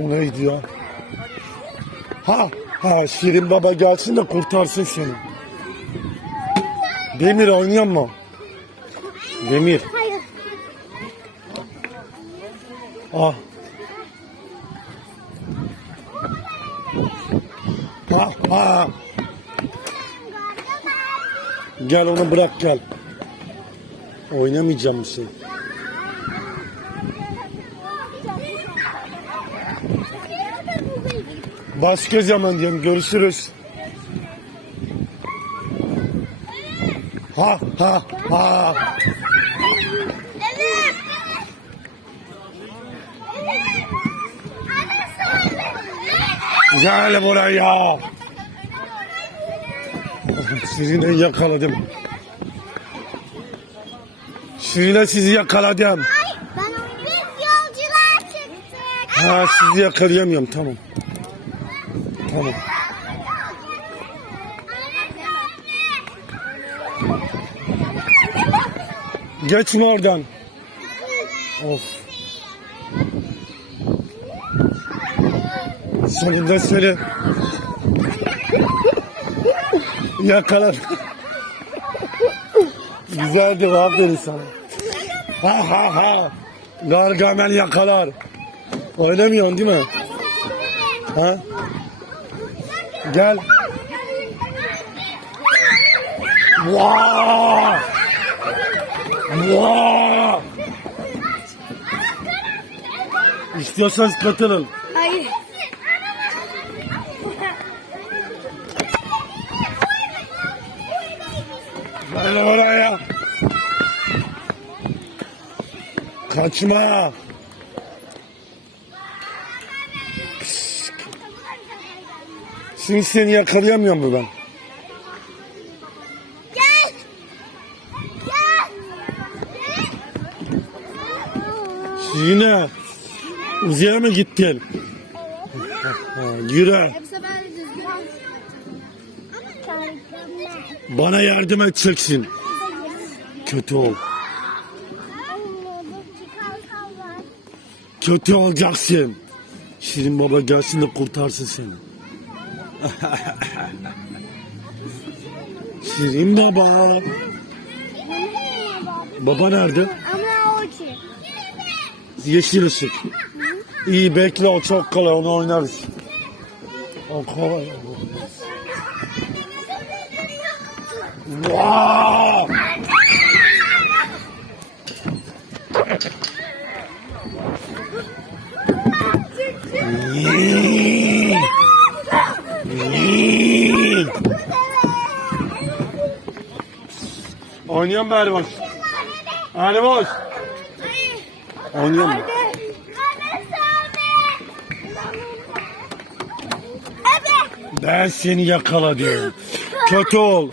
O neydi ya? Ha, ha Şirin Baba gelsin de kurtarsın seni. Demir oynayan mı? Demir. Ah. Ha, ha. Gel onu bırak gel. Oynamayacağım bir Başka zaman diyorum görüşürüz. Ha ha ha. Evet. Gel buraya. Sizi de yakaladım. Şirin'e sizi yakaladım. Ay, ben biz yolculuğa çıktık. Ha sizi yakalayamıyorum tamam. Tamam. Geçme oradan. Of. Sonunda seni yakaladım. Güzeldi aferin sana. Ha ha ha. Gargamel yakalar. Oynamıyorsun değil mi? Ha? Gel. Vaa! Vaa! İstiyorsanız katılın. Hayır. Gel oraya. Kaçma. Seni yakalayamıyor mu ben? Gel. Gel. Yine uzaya mı gittin? Ha, yürü. Bana yardım edeceksin. Kötü ol. Kötü olacaksın. Şirin baba gelsin de kurtarsın seni. Şirin baba. Baba nerede? Ama o ki. Yeşil ışık. İyi bekle o çok kolay onu oynarız. O kolay. Wow! Oynuyor mu Erboş? Erboş! Oynuyor mu? Ben seni yakaladım. Kötü ol.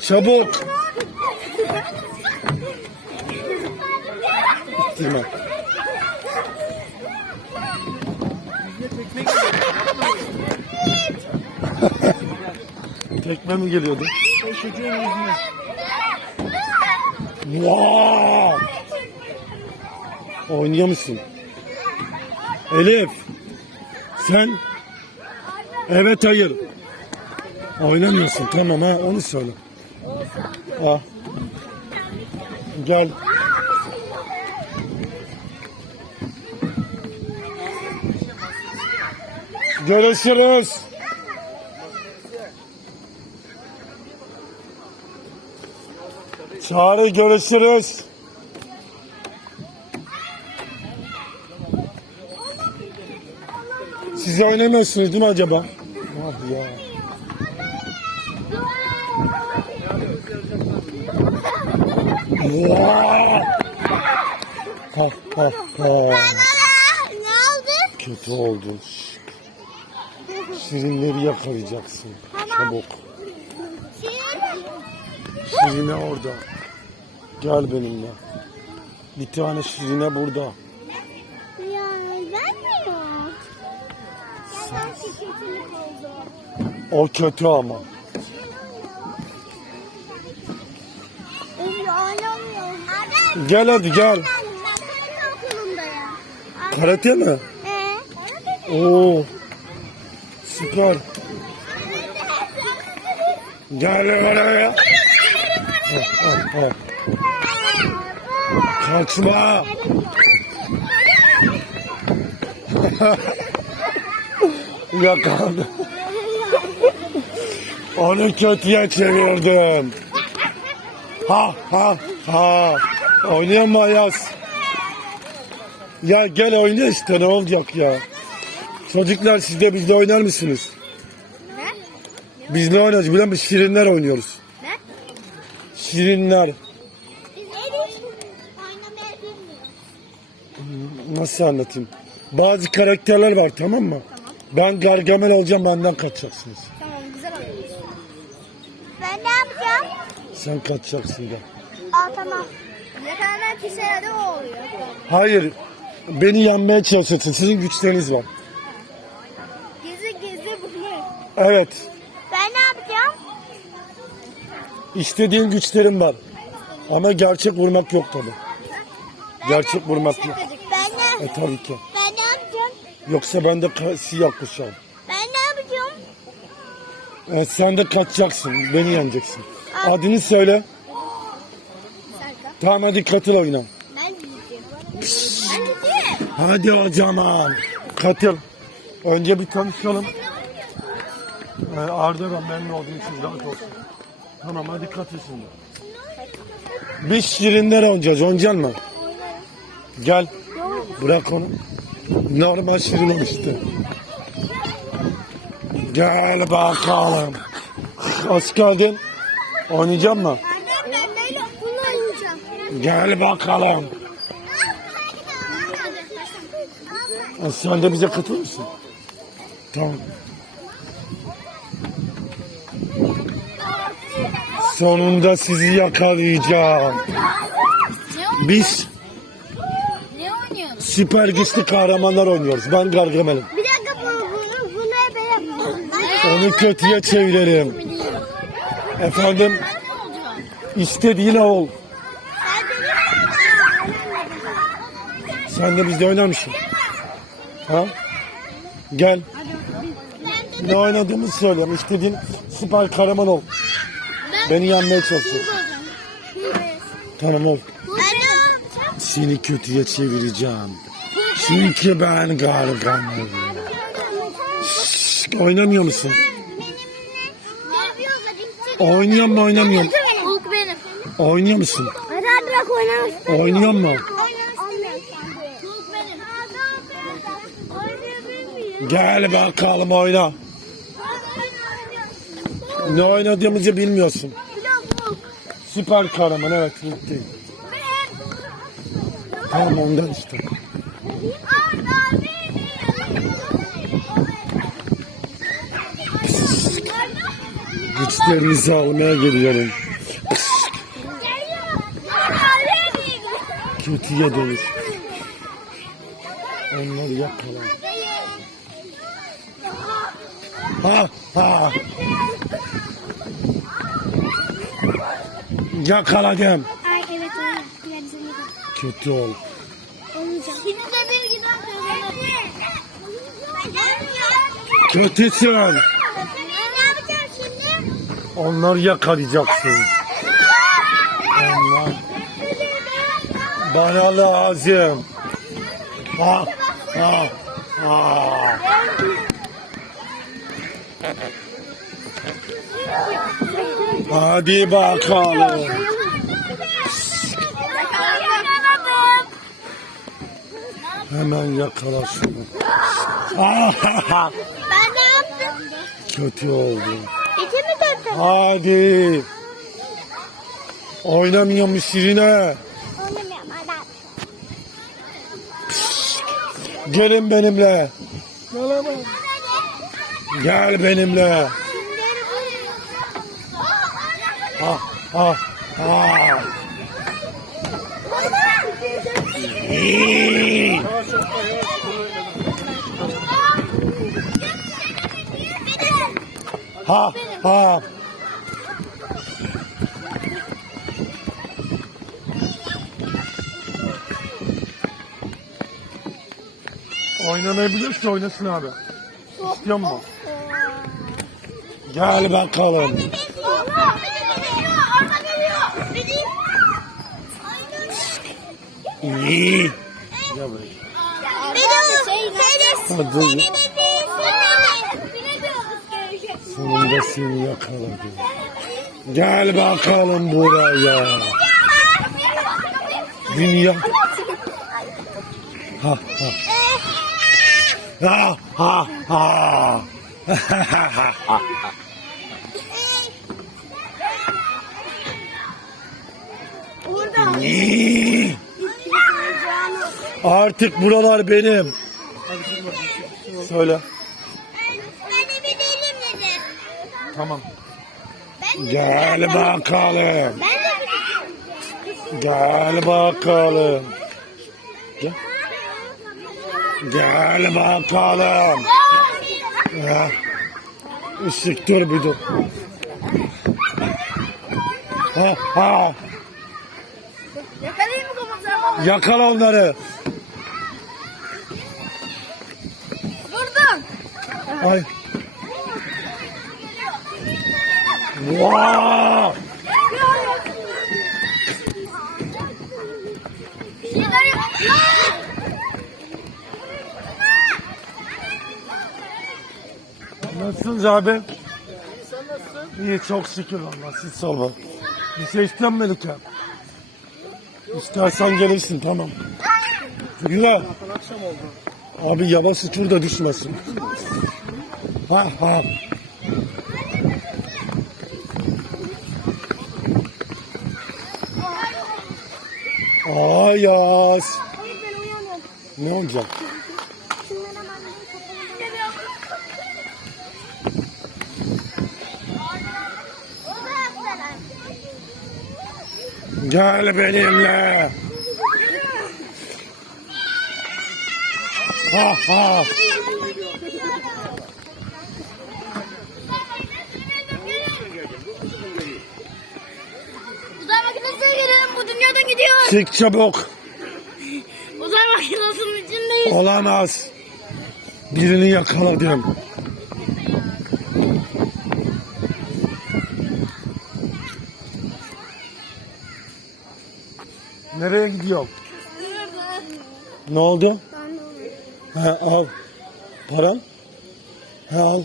Çabuk. Girme. Tekme mi geliyordu? Wow! Oynuyor musun? Elif. Sen? Evet hayır. Oynamıyorsun tamam ha onu söyle. Ha. Gel. Görüşürüz. Çağrı görüşürüz. Siz oynamıyorsunuz değil mi acaba? Ah ya. Vaa! Ha ha ha. Ne oldu? Kötü oldu. Şirinleri yakalayacaksın. Çabuk. Şirine orada. Gel benimle. Bir tane şirine burada. Ya ben mi yok? Ben kötülük oldu. O kötü ama. Öyle oynamıyorum. Gel hadi gel. Ben Karate mi? Ee? Oo. Süper. Gel oraya. Ha, ha. Kaçma. Yakaladım. Onu kötüye çevirdim. Ha ha ha. Oynuyor mu Ayaz? Ya gel oyna işte ne olacak ya. Çocuklar siz de bizle oynar mısınız? Ne? Biz ne oynayacağız biliyor musun? Şirinler oynuyoruz. Ne? Şirinler. Nasıl anlatayım? Bazı karakterler var tamam mı? Ben Gargamel olacağım benden kaçacaksınız. Tamam güzel oynuyoruz. Ben ne yapacağım? Sen kaçacaksın da. Aa tamam. Yakalanan kişilerde o oluyor. Hayır. Beni yenmeye çalışıyorsun. Sizin güçleriniz var. Gezi gezi bunu. Evet. Ben ne yapacağım? İstediğin güçlerin var. Ama gerçek vurmak yok tabi. Gerçek vurmak yok. E tabii ki. Ben ne yapacağım? Yoksa ben de siyah kuşağım. Ben ne yapacağım? E, sen de kaçacaksın. Beni yeneceksin. Adını söyle. Serkan. Tamam hadi katıl oyuna. Ben diyeceğim. Ben diyeceğim. Hadi zaman. Katıl. Önce bir tanışalım. Ee, Arda ben memnun oldum siz rahat olsun. Tamam hadi katıl şimdi. Biz şirinler oynayacağız. Oynayacaksın mı? Gel. Bırak onu. Normal şirin ol işte. Gel bakalım. Hoş geldin. Oynayacak mı? Ben böyle bunu oynayacağım. Gel bakalım. Sen de bize katılır mısın? Tamam. Sonunda sizi yakalayacağım. Biz? Süper güçlü kahramanlar oynuyoruz. Ben Gargamel'im. Bir dakika bu, bunu, bunu hep yapalım. Onu kötüye çeviririm. Efendim istediğin ol. Sen de bizde oynar mısın? Ha? Gel. Ne oynadığımızı söyleyeyim. İstediğin süper kahraman ol. Beni yenmeye çalışıyorsun. Tamam ol. Seni kötüye çevireceğim. Çünkü ben Gargamel'im. Şşş, Oynamıyor musun? Oynuyor mu oynamıyor mu? Hulk benim. Oynuyor musun? Hadi hadi bırak oynamak istemiyorum. Oynuyor mu? Gel bakalım oyna. Ne oynadığımızı bilmiyorsun. Süper kahraman evet. Tamam ondan işte. Güçlerinizi almaya geliyorum. Kötüye dönüş. Onları yakala. Ha ha. Yakaladım. Ay evet de Kötü ol. Oynayacağım. Şimdi de bir. Ne yapacağım şimdi? Onları yakalayacaksın. Onlar bana lazım. Ha ha ha. Hadi bakalım. Yakaladım. Hemen yakala şunu. Ah. Ben ne yaptım? Kötü oldu. İki mi dört mü? Hadi. Oynamıyor mu Şirine? Oynamıyorum hadi. Gelin benimle. Gel benimle. Ha ha ha. Ha ha. Oynamayabiliyorsa oynasın abi. İstiyor mu? Gel bakalım. İyi. Gel buraya. Bebeğin. Sonunda seni yakaladım. Gel bakalım buraya. Dünya. Ha ha. Ha ha ha. Burada. İyi. Artık buralar benim. Söyle. Ben de bir değilim dedi. Tamam. Gel bakalım. Ben de bir Gel bakalım. Gel. Gel bakalım. Ya. Işık dur bir dur. Ha ha. Yakalayayım mı komutanım? Yakala onları. Ay. Vaa! Nasılsınız abi? İyi çok şükür valla siz sorma. Bir şey musun Melike? İstersen gelirsin tamam. Güzel. Abi yavaş uçur da düşmesin. Ha ha. Ayaz. Ne olacak? Gel benimle. Ha ha. Uzay makinesine dünyadan gidiyor. Çık çabuk. Uzay makinesinin içindeyiz. Olamaz. Birini yakaladım. Nereye gidiyor? Ne oldu? He al. Param? He al.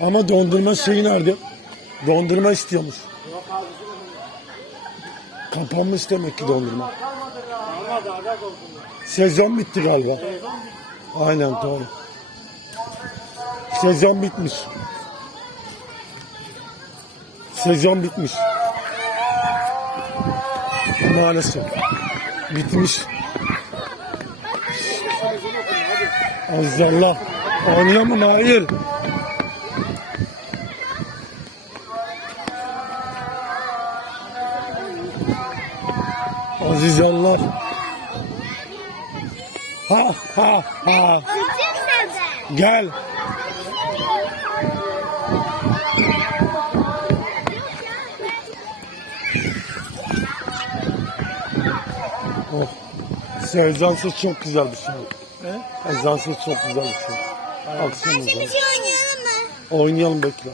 Ama dondurma şeyi nerede? Dondurma istiyormuş. Kapanmış demek ki dondurma. Sezon bitti galiba. Aynen doğru. Sezon bitmiş. Sezon bitmiş. Maalesef. Bitmiş. Allah. Oynayamam hayır. Allah. Ha ha ha. Gel. Oh. Sevdansız çok güzel bir şey. He? Ezansız çok güzel bir şey. Akşam Bir şey oynayalım mı? Oynayalım bekle.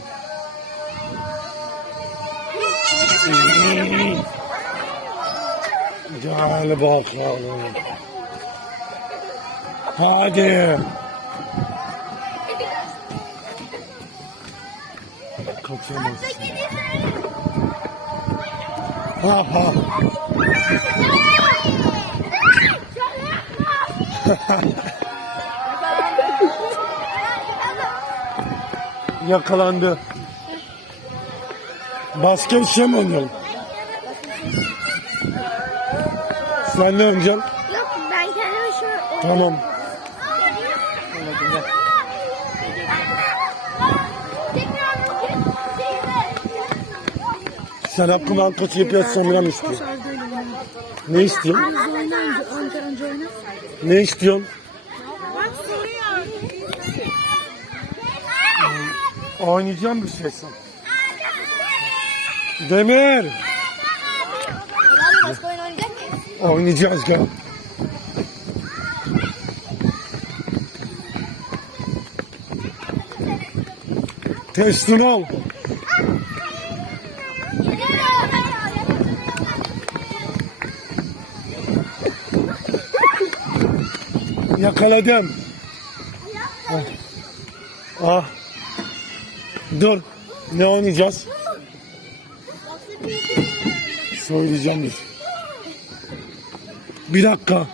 Gel bakalım. Hadi. Kaçamazsın. Ha ha. Yakalandı. Bir şey mi oynayalım? Sen ne oynayacaksın? Yok ben kendime şu Tamam. Sen hakkında anket yapıyor sonra mı istiyorsun? Ne istiyorsun? Ne istiyorsun? Oynayacağım bir şey sen. Demir oynayacağız gel. Testini al. Yakaladım. Ah. ah. Dur. Ne oynayacağız? Söyleyeceğim bir şey. Bir dakika.